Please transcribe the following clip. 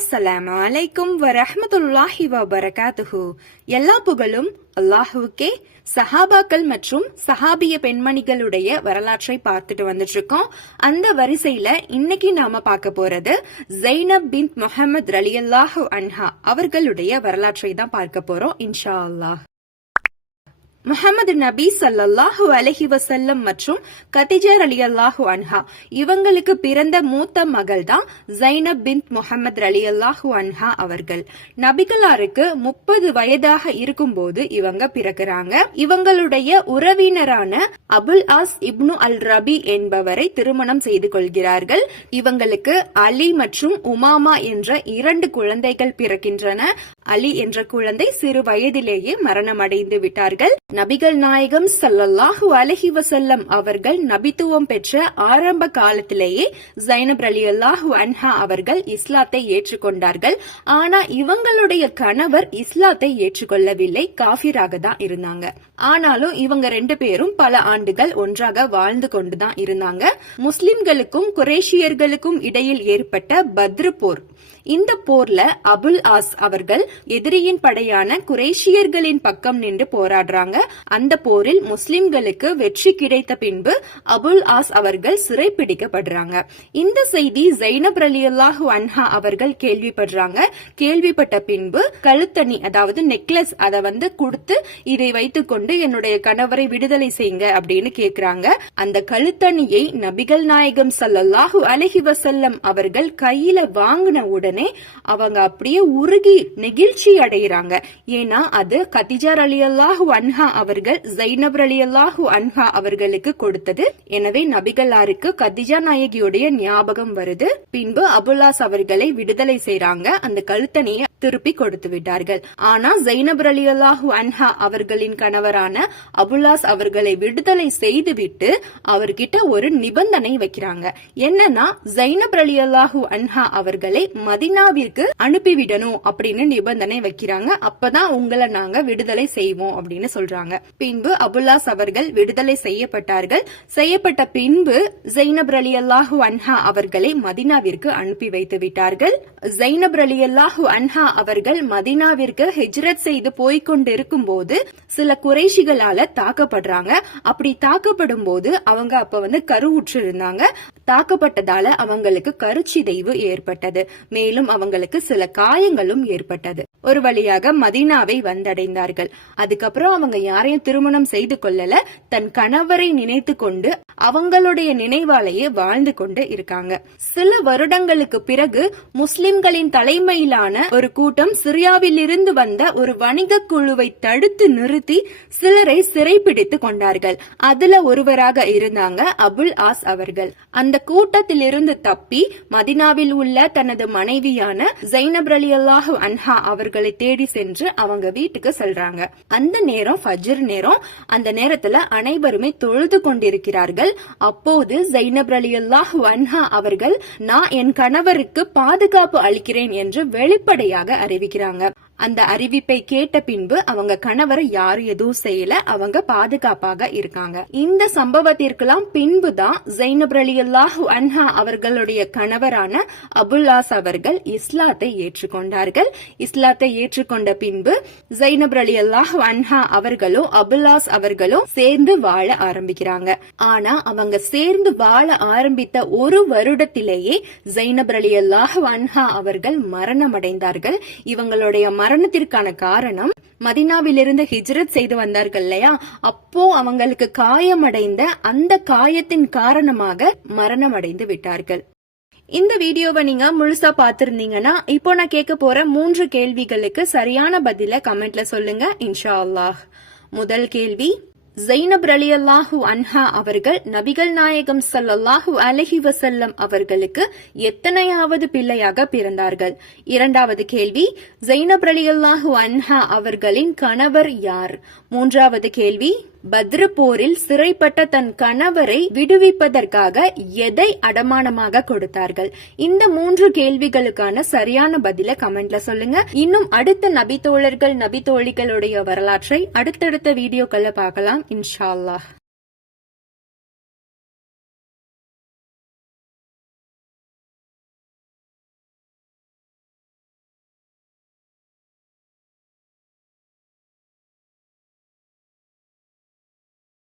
அஸ்ஸலாமு அலைக்கும் வரஹ்மத்துல்லாஹி வபரகாத்துஹு. எல்லா புகழும் அல்லாஹுவுக்கே சஹாபாக்கள் மற்றும் சஹாபிய பெண்மணிகளுடைய வரலாற்றை பார்த்துட்டு வந்துட்டு இருக்கோம் அந்த வரிசையில இன்னைக்கு நாம பார்க்க போறது ஜைனப் பின் முஹம்மது ரலியல்லாஹு அன்ஹா அவர்களுடைய வரலாற்றை தான் பார்க்க போறோம் இன்ஷா அல்லாஹ். முகமது நபி ஸல்லல்லாஹு அலஹி வசல்லம் மற்றும் அலி அல்லாஹ் அன்ஹா. இவங்களுக்கு பிறந்த மூத்த மகள் தான் ஜைனப் பின் முஹம்மது ரலியல்லாஹு அன்ஹா அவர்கள். நபிகளாருக்கு முப்பது வயதாக இருக்கும்போது இவங்க பிறக்கிறாங்க. இவங்களுடைய உறவினரான அபுல் ஆஸ் இப்னு அல் ரபி என்பவரை திருமணம் செய்து கொள்கிறார்கள். இவங்களுக்கு அலி மற்றும் உமாமா என்ற இரண்டு குழந்தைகள் பிறக்கின்றன. அலி என்ற குழந்தை சிறு வயதிலேயே மரணமடைந்து விட்டார்கள். நபிகள் நாயகம் சல்லல்லாஹு அலஹி வசல்லம் அவர்கள் நபித்துவம் பெற்ற ஆரம்ப காலத்திலேயே ஜைனப் அலி அல்லாஹு அன்ஹா அவர்கள் இஸ்லாத்தை ஏற்றுக்கொண்டார்கள். ஆனா இவங்களுடைய கணவர் இஸ்லாத்தை ஏற்றுக்கொள்ளவில்லை காஃபிராக தான் இருந்தாங்க. ஆனாலும் இவங்க ரெண்டு பேரும் பல ஆண்டுகள் ஒன்றாக வாழ்ந்து கொண்டுதான் இருந்தாங்க. முஸ்லிம்களுக்கும் குரேஷியர்களுக்கும் இடையில் ஏற்பட்ட பத்ரு போர் இந்த போர்ல அபுல் ஆஸ் அவர்கள் எதிரியின் படையான குரேஷியர்களின் பக்கம் நின்று போராடுறாங்க. அந்த போரில் முஸ்லிம்களுக்கு வெற்றி கிடைத்த பின்பு அபுல் ஆஸ் அவர்கள் சிறைப்பிடிக்கப்படுறாங்க. இந்த செய்தி ஜைனப் அலி அல்லாஹு அன்ஹா அவர்கள் கேள்விப்படுறாங்க. கேள்விப்பட்ட பின்பு கழுத்தணி அதாவது நெக்லஸ் அதை வந்து கொடுத்து இதை வைத்துக்கொண்டு என்னுடைய கணவரை விடுதலை செய்யுங்க அப்படின்னு கேக்குறாங்க. அந்த கழுத்தணியை நபிகள் நாயகம் ஸல்லல்லாஹு அலஹி வசல்லம் அவர்கள் கையில வாங்கின உடனே அவங்க அப்படியே உருகி நெகிழ்ச்சி அடைகிறாங்க ஏன்னா அது கதிஜார் அலி அல்லாஹு அன்ஹா அவர்கள் ஜைனப் அலி அல்லாஹு அன்ஹா அவர்களுக்கு கொடுத்தது. எனவே நபிகளாருக்கு கதிஜா நாயகியுடைய ஞாபகம் வருது. பின்பு அபுல்லாஸ் அவர்களை விடுதலை செய்றாங்க. அந்த கழுத்தனையை திருப்பி கொடுத்து விட்டார்கள். ஆனா ஜைனப் அலி அல்லாஹு அன்ஹா அவர்களின் கணவரான அபுல்லாஸ் அவர்களை விடுதலை செய்துவிட்டு அவர்கிட்ட ஒரு நிபந்தனை வைக்கிறாங்க. என்னன்னா ஜைனப் அலி அல்லாஹு அன்ஹா அவர்களை மதினாவிற்கு அனுப்பிவிடணும் அப்படின்னு நிபந்தனை வைக்கிறாங்க. அப்பதான் உங்களை நாங்க விடுதலை செய்வோம் அப்படின்னு சொல்றாங்க. பின்பு அபுல்லாஸ் அவர்கள் விடுதலை செய்யப்பட்டார்கள். செய்யப்பட்ட பின்பு ஜெய்னப் அலி அல்லாஹு அன்ஹா அவர்களை மதினாவிற்கு அனுப்பி வைத்து விட்டார்கள். ஜெய்னப் அலி அல்லாஹு அன்ஹா அவர்கள் மதினாவிற்கு ஹிஜ்ரத் செய்து போய்கொண்டிருக்கும் போது சில குறைஷிகளால தாக்கப்படுறாங்க. அப்படி தாக்கப்படும் போது அவங்க அப்ப வந்து கருவுற்று இருந்தாங்க தாக்கப்பட்டதால அவங்களுக்கு கருச்சிதைவு ஏற்பட்டது. மேலும் அவங்களுக்கு சில காயங்களும் ஏற்பட்டது. ஒரு வழியாக மதீனாவை வந்தடைந்தார்கள். அதுக்கப்புறம் அவங்க யாரையும் திருமணம் செய்து கொள்ளல. தன் கணவரை நினைத்து கொண்டு அவங்களுடைய நினைவாலேயே வாழ்ந்து கொண்டு இருக்காங்க. சில வருடங்களுக்கு பிறகு முஸ்லிம்களின் தலைமையிலான ஒரு கூட்டம் சிரியாவில் இருந்து வந்த ஒரு வணிக குழுவை தடுத்து நிறுத்தி சிலரை சிறைப்பிடித்து கொண்டார்கள். அதுல ஒருவராக இருந்தாங்க அபுல் ஆஸ் அவர்கள். அந்த கூட்டத்தில் இருந்து தப்பி மதினாவில் உள்ள தனது மனைவியான ஜைனப் அலி அல்லாஹு அன்ஹா அவர்களை தேடி சென்று அவங்க வீட்டுக்கு செல்றாங்க. அந்த நேரம் ஃபஜ்ர் நேரம் அந்த நேரத்துல அனைவருமே தொழுது கொண்டிருக்கிறார்கள். அப்போது ஜைனப் அலி அல்லாஹ் வன்ஹா அவர்கள் நான் என் கணவருக்கு பாதுகாப்பு அளிக்கிறேன் என்று வெளிப்படையாக அறிவிக்கிறாங்க. அந்த அறிவிப்பை கேட்ட பின்பு அவங்க கணவரை யாரும் எதுவும் செய்யல. அவங்க பாதுகாப்பாக இருக்காங்க. இந்த சம்பவத்திற்கெல்லாம் பின்புதான் ஜைனப் அலி அல்லாஹு அன்ஹா அவர்களுடைய கணவரான அபுல்லாஸ் அவர்கள் இஸ்லாத்தை ஏற்றுக்கொண்டார்கள். இஸ்லாத்தை ஏற்றுக்கொண்ட பின்பு ஜெய்னப் அலி அல்லாஹு அன்ஹா அவர்களும் அபுல்லாஸ் அவர்களும் சேர்ந்து வாழ ஆரம்பிக்கிறாங்க. ஆனா அவங்க சேர்ந்து வாழ ஆரம்பித்த ஒரு வருடத்திலேயே ஜைனப் அலி அல்லாஹு அன்ஹா அவர்கள் மரணமடைந்தார்கள். இவங்களுடைய மரணத்திற்கான காரணம் மதினாவிலிருந்து ஹிஜ்ரத் செய்து வந்தார்கள் இல்லையா? அப்போ அவங்களுக்கு காயமடைந்த அந்த காயத்தின் காரணமாக மரணம் அடைந்து விட்டார்கள். இந்த வீடியோவை நீங்க முழுசா பாத்திருந்தீங்கன்னா இப்போ நான் கேட்க போற மூன்று கேள்விகளுக்கு சரியான பதில கமெண்ட்ல சொல்லுங்க இன்ஷா அல்லாஹ். முதல் கேள்வி ஜெய்னப் அலி அல்லாஹு அன்ஹா அவர்கள் நபிகள் நாயகம் சல்லல்லாஹு அலஹி வசல்லம் அவர்களுக்கு எத்தனையாவது பிள்ளையாக பிறந்தார்கள்? இரண்டாவது கேள்வி ஜெய்னப் அலி அல்லாஹு அன்ஹா அவர்களின் கணவர் யார்? மூன்றாவது கேள்வி பத்ரபோரில் சிறைப்பட்ட தன் கணவரை விடுவிப்பதற்காக எதை அடமானமாக கொடுத்தார்கள்? இந்த மூன்று கேள்விகளுக்கான சரியான பதில கமெண்ட்ல சொல்லுங்க. இன்னும் அடுத்த நபி தோழர்கள் நபி தோழிகளுடைய வரலாற்றை அடுத்தடுத்த வீடியோக்களை பார்க்கலாம். இன்ஷா அல்லாஹ்